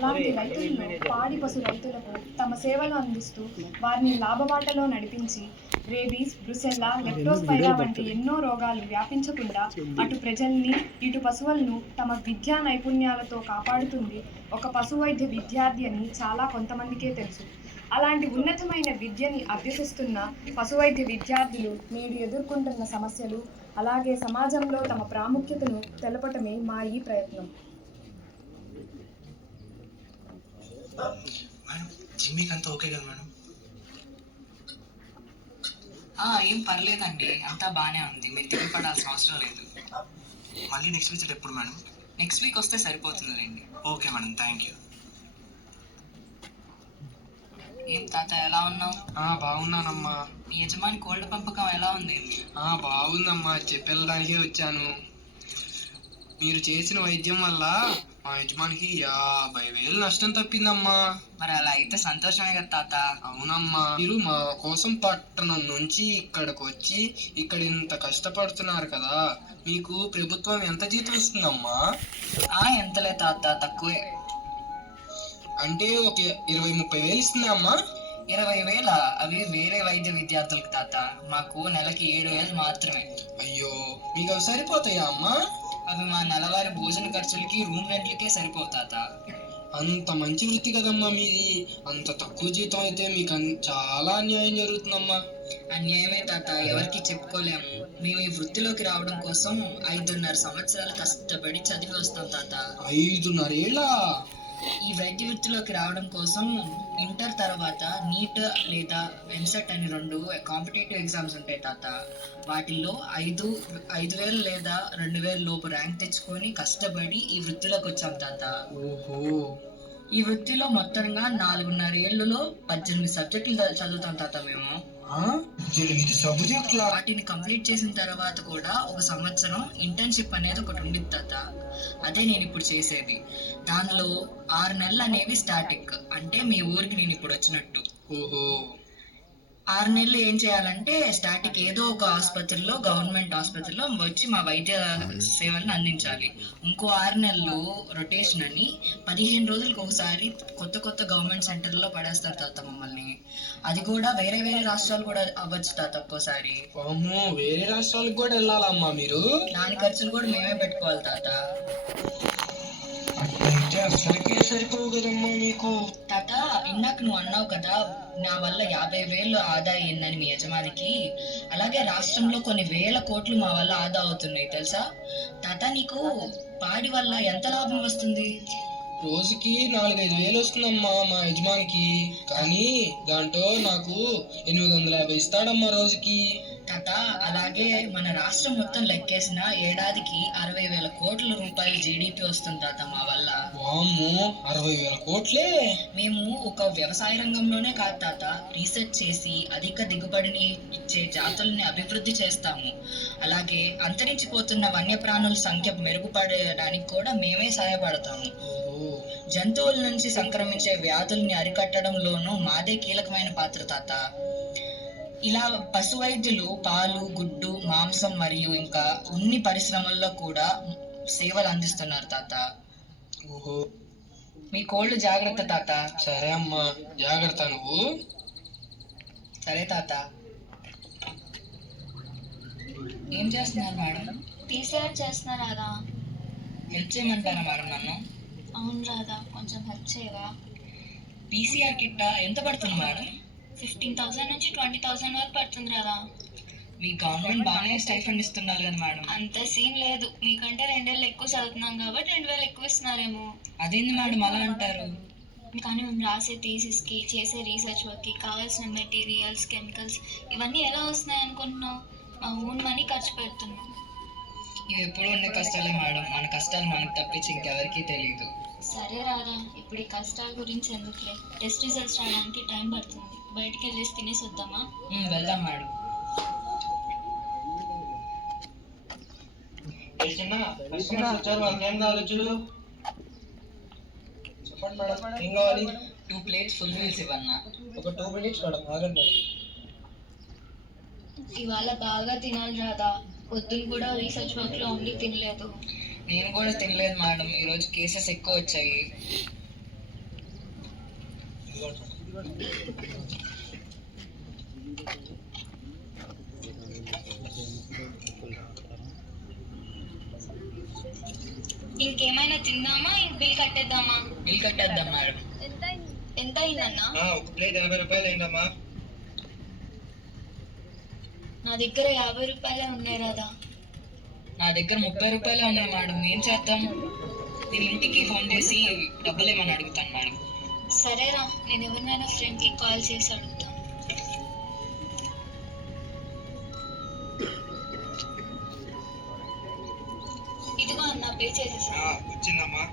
అలాంటి రైతులను పాడి పశు రైతులకు తమ సేవలు అందిస్తూ వారిని లాభబాటలో నడిపించి రేబీస్, బ్రుసెల్లా, లెప్టోస్పైరా వంటి ఎన్నో రోగాలు వ్యాపించకుండా అటు ప్రజల్ని ఇటు పశువులను తమ విద్యా నైపుణ్యాలతో కాపాడుతుంది ఒక పశు వైద్య విద్యార్థి అని చాలా కొంతమందికే తెలుసు. అలాంటి ఉన్నతమైన విద్యని అభ్యసిస్తున్న పశువైద్య విద్యార్థులు నేడు ఎదుర్కొంటున్న సమస్యలు, అలాగే సమాజంలో తమ ప్రాముఖ్యతను తెలపటమే మా ఈ ప్రయత్నం. ఓకే కదా మేడం? ఏం పర్లేదండి, అంతా బాగానే ఉంది. మీరు తిరిగి పడాల్సిన అవసరం లేదు. మళ్ళీ నెక్స్ట్ విజిట్ ఎప్పుడు మేడం? నెక్స్ట్ వీక్ వస్తే సరిపోతుంది రండి. Okay madam, thank you. ఏం తాత, ఎలా ఉన్నావు? బాగున్నానమ్మా. మీ యజమాని కోళ్ళ పెంపకం ఎలా ఉంది? బాగుందమ్మా, చెప్పేదానికే వచ్చాను. మీరు చేసిన వైద్యం వల్ల మా యజమానికి 50,000 నష్టం తప్పిందమ్మా. మరి అలా అయితే సంతోషమే కదా తాత. అవునమ్మా, మీరు మా కోసం పట్టణం నుంచి ఇక్కడికి వచ్చి ఇక్కడ ఇంత కష్టపడుతున్నారు కదా, మీకు ప్రభుత్వం ఎంత జీతం ఇస్తుందమ్మా? ఎంతలే తాత, తక్కువే. అంటే ఒక 20-30 వేలు ఇస్తుందమ్మా? 20,000? అవి వేరే వైద్య విద్యార్థులకు తాత. మాకు నెలకి 7,000 మాత్రమే. అయ్యో, మీకు అవి సరిపోతాయా అమ్మా? అవి మా నెలవారి భోజన ఖర్చులకి, రూమ్ రెంట్లకే సరిపోతాత. అంత మంచి వృత్తి కదమ్మా మీది. అంత తక్కువ జీతం అయితే మీకు చాలా అన్యాయం జరుగుతుందమ్మా. అన్యాయమే తాత, ఎవరికి చెప్పుకోలేము. మేము ఈ వృత్తిలోకి రావడం కోసం 5.5 సంవత్సరాలు కష్టపడి చదివి వస్తాం తాత. 5.5 ఏళ్ళ? ఈ వైద్య వృత్తిలోకి రావడం కోసం ఇంటర్ తర్వాత నీట్ లేదా ఎంసెట్ అని 2 కాంపిటేటివ్ ఎగ్జామ్స్ ఉంటాయి తాత. వాటిల్లో 5,000 లేదా 2,000 లోపు ర్యాంక్ తెచ్చుకొని కష్టపడి ఈ వృత్తిలోకి వచ్చాం తాత. ఓహో. ఈ వృత్తిలో మొత్తంగా 4.5 ఏళ్లలో 18 సబ్జెక్టులు చదువుతాం తాత మేము. వాటిని కంప్లీట్ చేసిన తర్వాత కూడా 1 సంవత్సరం ఇంటర్న్షిప్ అనేది ఒకటి ఉండిద్ది తాత. అదే నేను ఇప్పుడు చేసేది. దానిలో 6 నెలలు అనేవి స్టాటిక్, అంటే మీ ఊరికి నేను ఇప్పుడు వచ్చినట్టు. ఓహో. 6 నెలలు ఏం చేయాలంటే స్టాటిక్ ఏదో ఒక ఆసుపత్రిలో, గవర్నమెంట్ ఆసుపత్రిలో వచ్చి మా వైద్య సేవలను అందించాలి. ఇంకో 6 నెలలు రొటేషన్ అని 15 రోజులకు ఒకసారి కొత్త కొత్త గవర్నమెంట్ సెంటర్లో పడేస్తారు తాత మమ్మల్ని. అది కూడా వేరే వేరే రాష్ట్రాలు కూడా అవ్వచ్చు తాత ఒక్కోసారి. అమ్మో, వేరే రాష్ట్రాలకు కూడా వెళ్ళాలమ్మా మీరు? దాని ఖర్చులు కూడా మేమే పెట్టుకోవాలి తాత. అయితే అసలుకే సరిపోవు కదమ్మా మీకు. తాత, ఇందాక నువ్వు అన్నావు కదా నా వల్ల 50,000 ఆదా అయిందని మీ యజమానికి. అలాగే రాష్ట్రంలో కొన్ని వేల కోట్లు మా వల్ల ఆదా అవుతున్నాయి తెలుసా తాత? నీకు పాడి వల్ల ఎంత లాభం వస్తుంది? రోజుకి 4-5 వేలు వస్తుందమ్మా మా యజమానికి. కానీ దాంట్లో నాకు 850 ఇస్తాడమ్మా రోజుకి. తాత, అలాగే మన రాష్ట్రం మొత్తం లెక్కేసిన ఏడాదికి 60,000 కోట్ల రూపాయలు జీడిపి వస్తుంది తాత మా వల్ల. వామ్మో, 60,000 కోట్లే! మేము ఒక వ్యవసాయ రంగంలోనే కాదు తాత, రీసెర్చ్ చేసి అధిక దిగుబడిని ఇచ్చే జాతుల్ని అభివృద్ధి చేస్తాము. అలాగే అంతరించిపోతున్న వన్యప్రాణుల సంఖ్య మెరుగుపడడానికి కూడా మేమే సహాయపడతాము. జంతువుల నుంచి సంక్రమించే వ్యాధుల్ని అరికట్టడంలోనూ మాదే కీలకమైన పాత్ర తాత. ఇలా పశు వైద్యులు పాలు, గుడ్డు, మాంసం మరియు ఇంకా ఉన్ని పరిశ్రమల్లో కూడా సేవలు అందిస్తున్నారు తాత. ఓహో. మీ కోళ్ళు జాగ్రత్త తాత. సరే అమ్మా, జాగ్రత్త నువ్వు. సరే తాత. ఏం చేస్తున్నారు మేడం? PCR చేస్తున్నా రాదా? హెల్ప్ చేయమంటారా మేడం నన్ను? అవును రాదా, కొంచెం హెల్ప్ చేయవా? PCR కిట్ ఎంత పడుతుంది మేడం? 15,000 నుంచి 20,000 వరకు పడుతుంది రాదా. మీ గవర్నమెంట్ బాగానే స్టైఫండ్ ఇస్తున్నారు కదా మేడం. అంత సీన్ లేదు, మీకంటే 2 ఏళ్ళు ఎక్కువ చదువుతున్నాం కాబట్టి 2,000 ఎక్కువ ఇస్తున్నారేమో. అదేంది మేడం అలా అంటారు? కానీ మేము రాసే థీసిస్కి, చేసే రీసెర్చ్ వర్క్కి కావాల్సిన మెటీరియల్స్, కెమికల్స్ ఇవన్నీ ఎలా వస్తున్నాయి అనుకుంటున్నావు? మా ఓన్ మనీ ఖర్చు పెడుతున్నాం. ఇవి ఎప్పుడూ ఉండే కష్టాలే మేడం, మన కష్టాలు మనకు తప్పించి ఇంకెవరికీ తెలియదు. సరే రాదా, ఇప్పుడు ఈ కష్టాల గురించి ఎందుకులే. టెస్ట్ రిజల్ట్స్ రావడానికి టైం పడుతుంది. బయటికి వెళ్ళేసి తినేసి వద్దామా? వెళ్దాం మేడం. చెప్పండి మేడం, ఏం కావాలి? 2 plates ఫుల్ మీల్స్ ఇవ్వన్నా. ఒక 2 minutes మేడం, ఆగండి. ఇవాళ బాగా తినాలి రాదా, పొద్దున్న కూడా రీసెర్చ్ వర్క్లో ఉండి తినలేదు. నేను కూడా తినలేదు మేడం, ఈరోజు కేసెస్ ఎక్కువ వచ్చాయి. ఇంకేమైనా తిందామా, బిల్ కట్టేద్దామా? బిల్ కట్టేద్దాం మేడం. ఎంత అయిందన్నా? ఒక ప్లేట్ 80 రూపాయలు అయిందమ్మా. నా దగ్గర 50 రూపాయలే ఉన్నాయి రాదా. నా దగ్గర 30 రూపాయలే ఉన్నాయి మేడం. ఏం చేద్దాం? నేను ఇంటికి ఫోన్ చేసి డబ్బులు ఏమని అడుగుతాను మేడం. సరేరా, నేను ఎవరినైనా ఫ్రెండ్కి కాల్ చేసి అడుగుతాను. ఇదిగో అన్న, పే చేసేసా. వచ్చిందమ్మా.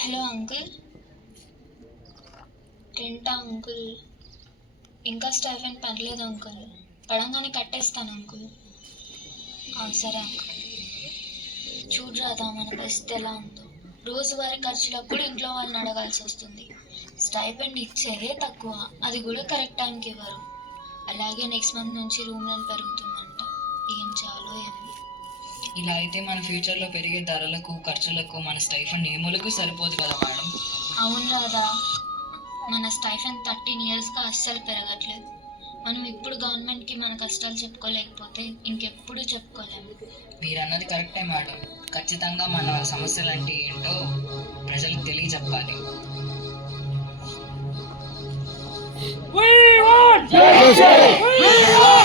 Hello uncle. రెంటా అంకుల్? ఇంకా స్టైఫెండ్ పర్లేదు అంకుల్, పడంగానే కట్టేస్తాను అంకుల్. సరే అంకుల్. చూడు రాదా, మన పరిస్థితి ఎలా ఉందో. రోజువారీ ఖర్చులకు కూడా ఇంట్లో వాళ్ళని అడగాల్సి వస్తుంది. స్టైఫెండ్ ఇచ్చేదే తక్కువ, అది కూడా కరెక్ట్ టైంకి ఇవ్వరు. అలాగే నెక్స్ట్ మంత్ నుంచి రూమ్ రెంట్ పెరుగుతుందంట. ఏం చాలో ఏమో. ఇలా అయితే మన ఫ్యూచర్లో పెరిగే ధరలకు ఖర్చులకు మన స్టైఫండ్ ఏ మూలకు సరిపోదు కదా మేడం. అవును రాదా, మన స్టైఫెండ్ 13 ఇయర్స్గా అస్సలు పెరగట్లేదు. మనం ఇప్పుడు గవర్నమెంట్కి మన కష్టాలు చెప్పుకోలేకపోతే ఇంకెప్పుడు చెప్పుకోలేము. మీరు అన్నది కరెక్టే మేడం. ఖచ్చితంగా మన సమస్యలు అంటే ఏంటో ప్రజలకు తెలియజెప్పాలి. We want justice! We want